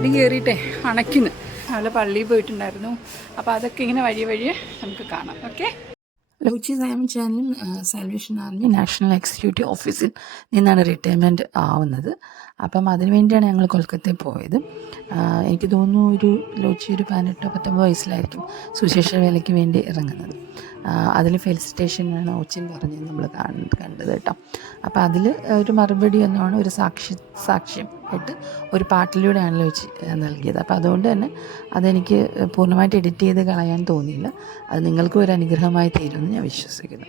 പടി കയറിയിട്ടേ അണയ്ക്കുന്നു. അവളെ പള്ളിയിൽ പോയിട്ടുണ്ടായിരുന്നു. അപ്പോൾ അതൊക്കെ ഇങ്ങനെ വഴിയെ നമുക്ക് കാണാം. ഓക്കെ. ലോച്ചി സൈമൺ ചാനലും സാൽവേഷൻ ആർമി നാഷണൽ എക്സിക്യൂട്ടീവ് ഓഫീസിൽ നിന്നാണ് റിട്ടയർമെൻറ്റ് ആവുന്നത്. അപ്പം അതിനുവേണ്ടിയാണ് ഞങ്ങൾ കൊൽക്കത്തയിൽ പോയത്. എനിക്ക് തോന്നുന്നു ലോച്ചി ഒരു 18-19 വയസ്സിലായിരിക്കും സുശേഷ വേലയ്ക്ക് വേണ്ടി ഇറങ്ങുന്നത്. അതിൽ ഫെലിസിറ്റേഷനാണ് ഓച്ചിൻ പറഞ്ഞത് നമ്മൾ കണ്ടത് കേട്ടോ. അപ്പോൾ അതിൽ ഒരു മറുപടി എന്നാണ് ഒരു സാക്ഷ്യം ആയിട്ട് ഒരു പാട്ടിലൂടെയാണ് ലോച്ചി നൽകിയത്. അപ്പോൾ അതുകൊണ്ട് തന്നെ അതെനിക്ക് പൂർണ്ണമായിട്ട് എഡിറ്റ് ചെയ്ത് കളയാൻ തോന്നിയില്ല. അത് നിങ്ങൾക്കും ഒരു അനുഗ്രഹമായി തീരുമെന്ന് ഞാൻ വിശ്വസിക്കുന്നു.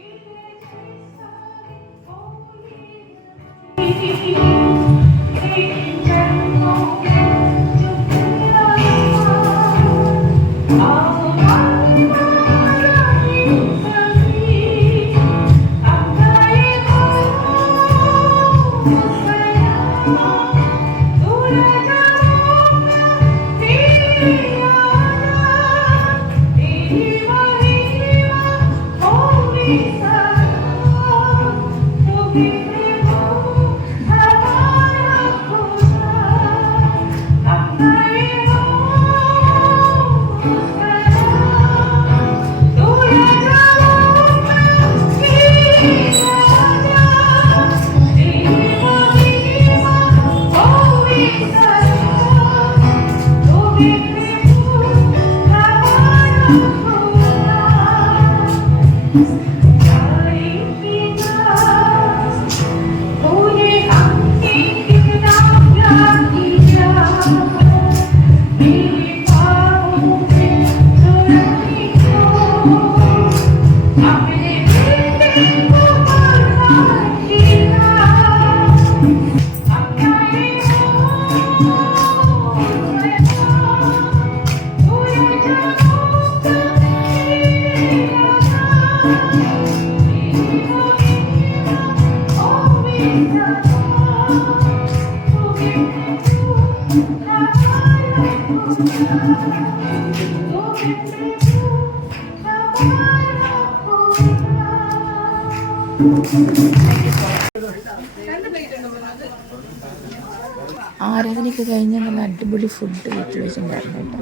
ആരാധനയ്ക്ക് കഴിഞ്ഞ നല്ല അടിപൊളി ഫുഡ് വീട്ടിൽ വെച്ചിട്ടുണ്ടായിരുന്നു കേട്ടോ.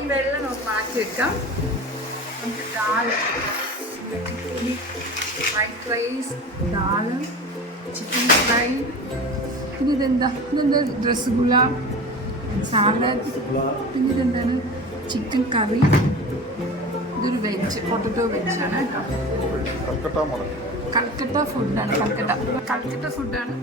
ഈ വെള്ളം നമുക്ക് മാറ്റി വെക്കാം. നമുക്ക് ദാല്, വൈറ്റ് റൈസ്, ദാല്, ചിക്കൻ ഫ്രൈ, പിന്നെ ഇതെന്താ രസഗുള, സാലഡ്, പിന്നെ ഇതെന്താണ് ചിക്കൻ കറി. ഇതൊരു പൊട്ടറ്റോ വെജാണ് കേട്ടോ. കൽക്കട്ട ഫുഡാണ്. കൽക്കട്ട ഫുഡാണ്.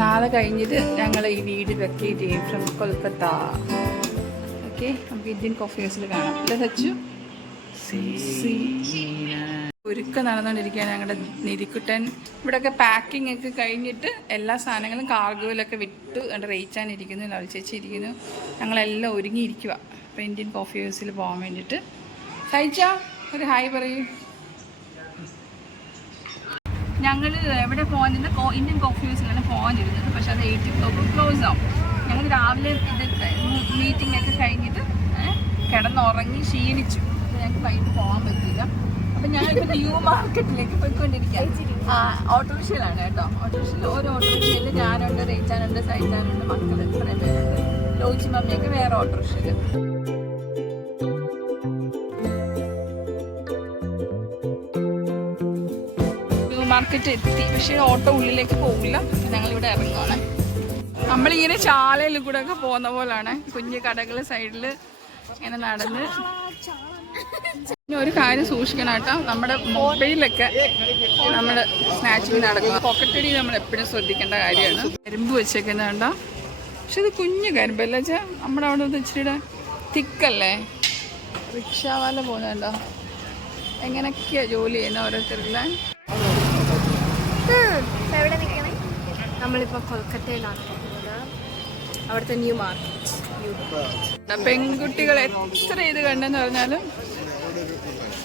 നാളെ കഴിഞ്ഞിട്ട് ഞങ്ങൾ ഈ വീട് വെക്കേറ്റ് ചെയ്യും ഫ്രം കൊൽക്കത്ത. ഓക്കെ, നമുക്ക് ഇന്ത്യൻ കോഫി ഹൗസിൽ കാണാം. അല്ലേ സച്ചു? ഒരുക്കം നടന്നുകൊണ്ടിരിക്കുകയാണ് ഞങ്ങളുടെ നിരിക്കുട്ടൻ. ഇവിടെയൊക്കെ പാക്കിംഗ് ഒക്കെ കഴിഞ്ഞിട്ട് എല്ലാ സാധനങ്ങളും കാർഗോയിലൊക്കെ വിട്ടു. എൻ്റെ റേച്ചാനിരിക്കുന്നു, ലവ ചേച്ചി ഇരിക്കുന്നു. ഞങ്ങളെല്ലാം ഒരുങ്ങിയിരിക്കുക അപ്പോൾ ഇന്ത്യൻ കോഫി ഹൗസിൽ പോകാൻ വേണ്ടിയിട്ട്. സഹിച്ചാ ഒരു ഹായ് പറയൂ. ഞങ്ങൾ എവിടെ പോകാനിരുന്ന ഇന്ത്യൻ കോഫി ഹൗസിലാണ് പോകാനിരുന്നത്. പക്ഷെ അത് 8 o'clock ക്ലോസ് ആവും. ഞങ്ങൾ രാവിലെ മീറ്റിംഗ് ഒക്കെ കഴിഞ്ഞിട്ട് കിടന്നുറങ്ങി ക്ഷീണിച്ചു. ഞങ്ങൾക്ക് വൈകിട്ട് പോകാൻ പറ്റില്ല. അപ്പം ഞങ്ങളിപ്പോൾ ന്യൂ മാർക്കറ്റിലേക്ക് പോയിക്കൊണ്ടിരിക്കുക. ഓട്ടോറിക്ഷയിലാണ് കേട്ടോ. ഓട്ടോറിക്ഷയിൽ ഓരോ ഓട്ടോറിക്ഷയിൽ ഞാനുണ്ട്, റേച്ചാനുണ്ട്, സൈറ്റാനുണ്ട്, മക്കൾ ഇത്രയും പേരുണ്ട്. ലോച്ചി മമ്മിയൊക്കെ വേറെ ഓട്ടോറിക്ഷയിൽ. മാർക്കറ്റ് എത്തി. പക്ഷേ ഓട്ടോ ഉള്ളിലേക്ക് പോകില്ല. ഞങ്ങളിവിടെ ഇറങ്ങുവാണ്. നമ്മളിങ്ങനെ ചാലയിൽ കൂടെ ഒക്കെ പോകുന്ന പോലാണ്. കുഞ്ഞു കടകൾ സൈഡിൽ ഇങ്ങനെ നടന്ന്. പിന്നെ ഒരു കാര്യം സൂക്ഷിക്കണം കേട്ടോ, നമ്മുടെ മൊബൈലൊക്കെ നമ്മുടെ സ്നാച്ചിങ് നടക്കുക. പോക്കറ്റടി നമ്മൾ എപ്പോഴും ശ്രദ്ധിക്കേണ്ട കാര്യമാണ്. കരിമ്പ് വെച്ചേക്കുന്നത് കണ്ടോ. പക്ഷെ ഇത് കുഞ്ഞു കരിമ്പല്ല വെച്ചാൽ നമ്മുടെ അവിടെ നിന്ന് ഇച്ചിരിയുടെ തിക്കല്ലേ. റിക്ഷാവാല പോകുന്നുണ്ടോ. എങ്ങനെയൊക്കെയാണ് ജോലി ചെയ്യുന്ന ഓരോരുത്തരില്ലേ. നമ്മളിപ്പോൾ കൊൽക്കത്തയിലാണ് പോകുന്നത്. അവിടുത്തെ ന്യൂ മാർക്കറ്റ്. പെൺകുട്ടികൾ എത്ര ഇത് കണ്ടെന്ന് പറഞ്ഞാലും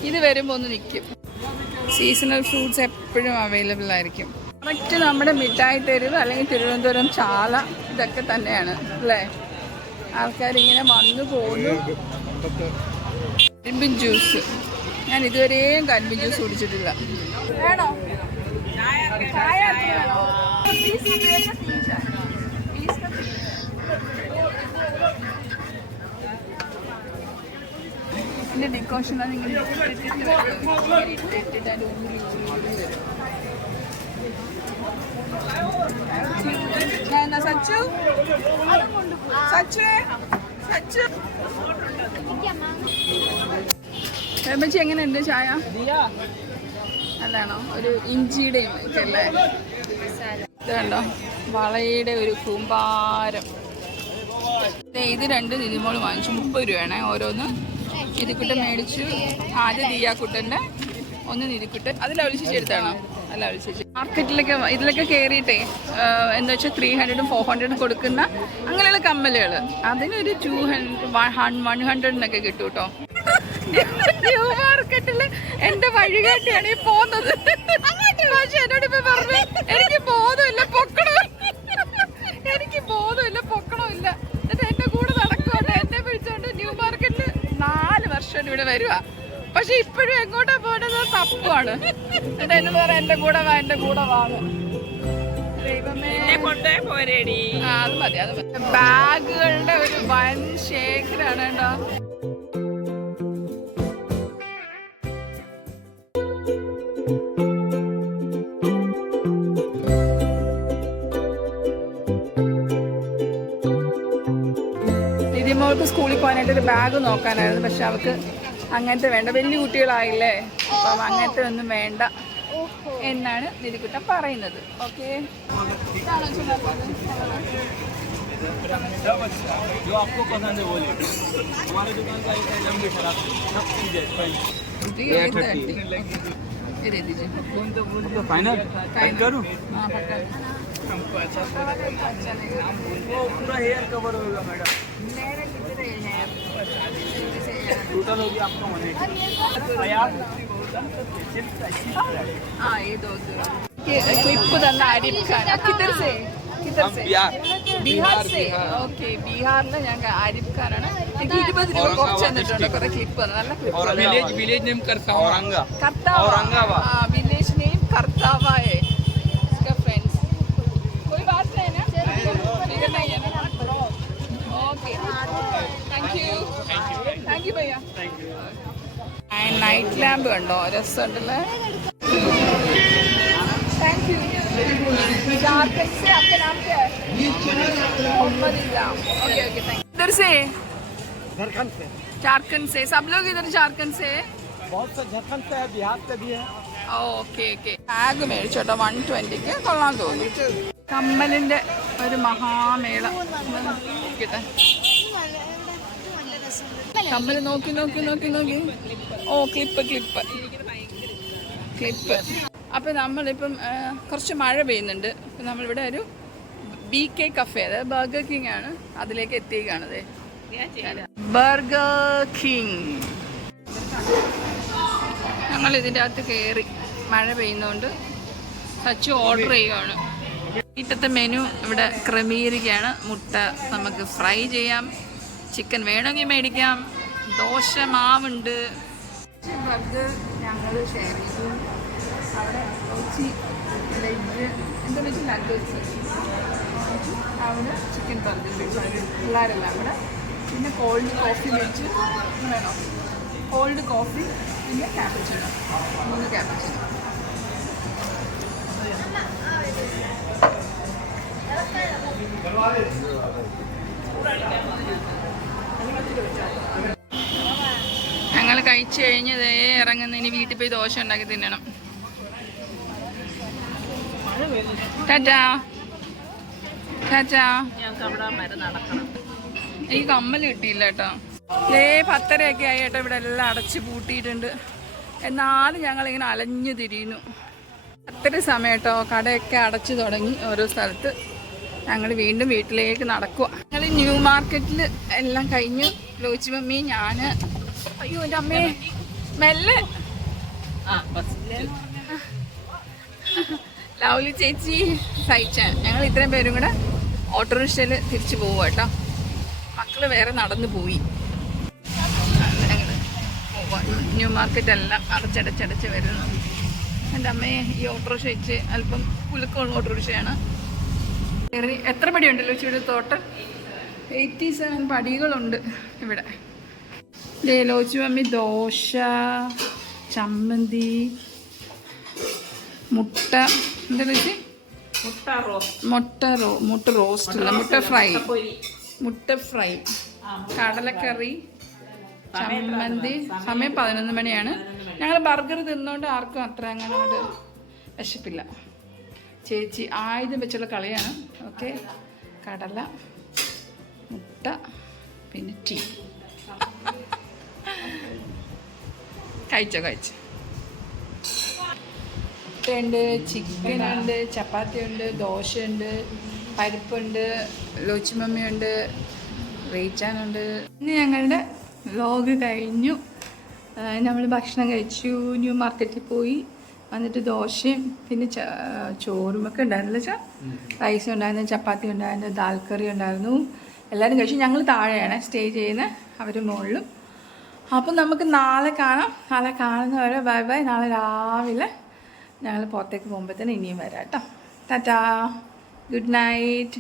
ഇത് വരുമ്പോൾ ഒന്ന് നിൽക്കും. സീസണൽ ഫ്രൂട്ട്സ് എപ്പോഴും അവൈലബിൾ ആയിരിക്കും. കറക്റ്റ് നമ്മുടെ മിഠായി തെരുവ് അല്ലെങ്കിൽ തിരുവനന്തപുരം ചാല ഇതൊക്കെ തന്നെയാണ് അല്ലേ. ആൾക്കാരിങ്ങനെ വന്നു പോകുന്നു. കരിമ്പിൻ ജ്യൂസ്, ഞാൻ ഇതുവരെയും കരിമ്പിൻ ജ്യൂസ് കുടിച്ചിട്ടില്ല. വേണോ ചായ? ഇതിൻ്റെ ഡിക്കോഷനാണ് നിങ്ങൾ ഇട്ടിട്ട് അതിൻ്റെ ഊരി വരും. എന്നാ സച്ചു സച്ചു സച്ചു എമ്മച്ചി എങ്ങനെയുണ്ട് ചായ? നല്ലതാണോ? ഒരു ഇഞ്ചിയുടെയും ഒക്കെ അല്ലേ? ഇത് കണ്ടോ, വളയുടെ ഒരു കൂമ്പാരം. ഇത് 2 നിധിമോള് വാങ്ങിച്ചു. 30 രൂപയാണേ ഓരോന്ന്. നിധിക്കുട്ടൻ മേടിച്ചു. ആദ്യം ദിയാക്കുട്ടൻ്റെ, ഒന്ന് നിധിക്കുട്ടൻ. അതിൽ അവലിച്ചെടുത്താണോ? അല്ല, അവലിച്ചേച്ചി. മാർക്കറ്റിലൊക്കെ ഇതിലൊക്കെ കയറിയിട്ടേ എന്താ വെച്ചാൽ 300 400 കൊടുക്കുന്ന അങ്ങനെയുള്ള കമ്മലുകൾ അതിനൊരു 100 കിട്ടും കേട്ടോ. ന്യൂ മാർക്കറ്റിൽ എൻ്റെ വഴികാട്ടിയാണ് ഈ പോകുന്നത്. പക്ഷെ എന്നോട് ഇപ്പൊ പറഞ്ഞു എനിക്ക് ബോധമില്ല, പൊക്കണമില്ല. എന്നിട്ട് എന്റെ കൂടെ നടക്കുവാണ്. എന്നെ വിളിച്ചോണ്ട് ന്യൂ മാർക്കറ്റിൽ 4 വർഷം ഇവിടെ വരുക. പക്ഷെ ഇപ്പോഴും എങ്ങോട്ടാ പോകേണ്ടത് തപ്പുവാണ്. എന്നിട്ട് എന്ന് പറയാം എന്റെ കൂടെ വാങ്ങും. ദൈവമേ, അത് മതി. ബാഗുകളുടെ ഒരു വൻ ശേഖരാണ് കേട്ടോ. നിധിമോൾക്ക് സ്കൂളിൽ പോകാനായിട്ട് ഒരു ബാഗ് നോക്കാനായിരുന്നു. പക്ഷെ അവൾക്ക് അങ്ങനത്തെ വേണ്ട, വലിയ കുട്ടികളായില്ലേ, അപ്പം അങ്ങനത്തെ ഒന്നും വേണ്ട എന്നാണ് നിധിക്കുട്ടൻ പറയുന്നത്. ഓക്കെ, टोटल हो गया आपका 180। ये दो क्लिप തന്നെ ആരിഫ് ഖാൻ. किधर से बिहार से? ओके, बिहाറിലെ ഞാൻ ആരിഫ് ഖാനാണ്. എനിക്ക് 20 രൂപ കുറച്ച് തന്നിട്ടുണ്ട്. കുറെ ക്ലിപ്പ് നല്ല ക്ലിപ്പ്. विलेज नेम करतावा, विलेज नेम करतावा है इसका फ्रेंड्स. कोई बात नहीं ना, फिगर नहीं है ना. ओके, थैंक यू भैया. നൈറ്റ് ലാമ്പ് കണ്ടോ, രസമുണ്ടല്ലേ. Thank you. झारखंड से आपका नाम क्या है? मोहम्मद इल्लाम. Okay okay, thank you. इधर से? झारखंड से. सब लोग इधर झारखंड से? बहुत से झारखंड से है, बिहार से भी है. Okay okay. ബാഗ് മേടിച്ചോട്ടോ 120ക്ക്. കൊള്ളാൻ തോന്നി. കമ്മലിന്റെ ഒരു മഹാമേള. കമ്മൽ നോക്കി. ഓ, ക്ലിപ്പ്. അപ്പം നമ്മളിപ്പം കുറച്ച് മഴ പെയ്യുന്നുണ്ട്. അപ്പം നമ്മളിവിടെ ഒരു BK കഫേ, അതായത് ബർഗർ കിങ് ആണ്, അതിലേക്ക് എത്തിയേക്കാണത്. Burger king. ഞങ്ങൾ ഇതിൻ്റെ അകത്ത് കയറി. മഴ പെയ്യുന്നതുകൊണ്ട് സച്ചു ഓർഡർ ചെയ്യുകയാണ്. വീട്ടത്തെ മെനു ഇവിടെ ക്രമീകരിക്കുകയാണ്. മുട്ട നമുക്ക് ഫ്രൈ ചെയ്യാം, ചിക്കൻ വേണമെങ്കിൽ മേടിക്കാം, ദോശ മാവുണ്ട്. ബർഗർ ഞങ്ങൾ ഷെയർ ചെയ്തു. അവിടെ വെജ് എന്താ വെച്ച് നഗറ്റ്സ്, അവിടെ ചിക്കൻ ബർഗർ വെച്ച് പിള്ളേരെല്ലാം കൂടെ. പിന്നെ കോൾഡ് കോഫി വെച്ച് വേണോ? കോൾഡ് കോഫി, പിന്നെ ക്യാപ്പച്ചിനോ, 3 ക്യാപ്പച്ചിനോ. ഞങ്ങൾ കഴിച്ചു കഴിഞ്ഞതേ ഇറങ്ങുന്ന. ഇനി വീട്ടിൽ പോയി ദോശ ഉണ്ടാക്കി തിന്നണം. ടാറ്റാ. എനിക്ക് കമ്മൽ കിട്ടിയില്ല കേട്ടോ. 10:30 ആയി കേട്ടോ. ഇവിടെ എല്ലാം അടച്ച് പൂട്ടിയിട്ടുണ്ട്. എന്നാലും ഞങ്ങളിങ്ങനെ അലഞ്ഞു തിരിയുന്നു. 10:30 സമയം കേട്ടോ. കടയൊക്കെ അടച്ചു തുടങ്ങി ഓരോ സ്ഥലത്ത്. ഞങ്ങൾ വീണ്ടും വീട്ടിലേക്ക് നടക്കുക. ഞങ്ങൾ ന്യൂ മാർക്കറ്റിൽ എല്ലാം കഴിഞ്ഞു. ലോച്ചി മമ്മി, ഞാൻ, അയ്യോ എൻ്റെ അമ്മേ, മെല്ലെ ലൗലി ചേച്ചി, സഹിച്ചാൻ, ഞങ്ങൾ ഇത്രയും പേരും കൂടെ ഓട്ടോറിക്ഷയിൽ തിരിച്ചു പോവുക കേട്ടോ. മക്കള് വേറെ നടന്നു പോയി. ഞങ്ങൾ ന്യൂ മാർക്കറ്റ് എല്ലാം അടച്ചടച്ചടച്ച് വരുന്നു. എൻ്റെ അമ്മയെ ഈ ഓട്ടോറിക്ഷ വെച്ച് അല്പം കുലുക്കമുള്ള ഓട്ടോറിക്ഷയാണ്. എത്ര പടിയുണ്ടല്ലോ ഇവിടെ ടോട്ടൽ? 87 പടികളുണ്ട് ഇവിടെ. ലോച്ചു മമ്മി ദോശ, ചമ്മന്തി, മുട്ട, എന്താ വെച്ച് മുട്ട റോസ്റ്റ് അല്ല, മുട്ട ഫ്രൈ, കടലക്കറി, ചമ്മന്തി. സമയം 11 മണിയാണ്. ഞങ്ങൾ ബർഗർ തിന്നുകൊണ്ട് ആർക്കും അത്ര അങ്ങനെ അങ്ങോട്ട് വിശപ്പില്ല. ചേച്ചി ആയുധം വെച്ചുള്ള കളിയാണ്. ഓക്കെ, കടല, മുട്ട, പിന്നെ ടീ. കഴിച്ചോ? മുട്ടയുണ്ട്, ചിക്കനുണ്ട്, ചപ്പാത്തിയുണ്ട്, ദോശയുണ്ട്, പരിപ്പുണ്ട്, ലോച്ചിമമ്മിയുണ്ട്, റീച്ചാനുണ്ട്. ഇന്ന് ഞങ്ങളുടെ വ്ലോഗ് കഴിഞ്ഞു. നമ്മൾ ഭക്ഷണം കഴിച്ചു, ന്യൂ മാർക്കറ്റിൽ പോയി വന്നിട്ട് ദോശയും പിന്നെ ചോറുമൊക്കെ ഉണ്ടായിരുന്നില്ല വെച്ചാൽ, റൈസും ഉണ്ടായിരുന്നു, ചപ്പാത്തി ഉണ്ടായിരുന്നു, ദാൽ കറി ഉണ്ടായിരുന്നു. എല്ലാവരും കഴിച്ചു. ഞങ്ങൾ താഴെയാണ് സ്റ്റേ ചെയ്യുന്നത്, അവർ മുകളിലും. അപ്പം നമുക്ക് നാളെ കാണാം. നാളെ കാണുന്നവരെ ബൈ ബൈ. നാളെ രാവിലെ ഞങ്ങൾ പുറത്തേക്ക് പോകുമ്പോഴത്തേന് ഇനിയും വരാം കേട്ടോ. Tata, good night.